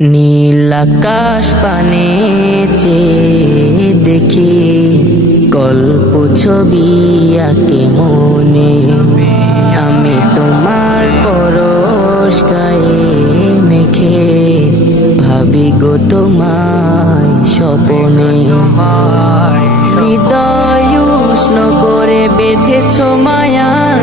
নীল আকাশ পানে চেয়ে দেখি কল্প ছবি আঁকে মনে। আমি তোমার পরশ গায়ে মেখে ভাবি গো তোমায় স্বপনে। হৃদয় উষ্ণ করে বেঁধেছ মায়ার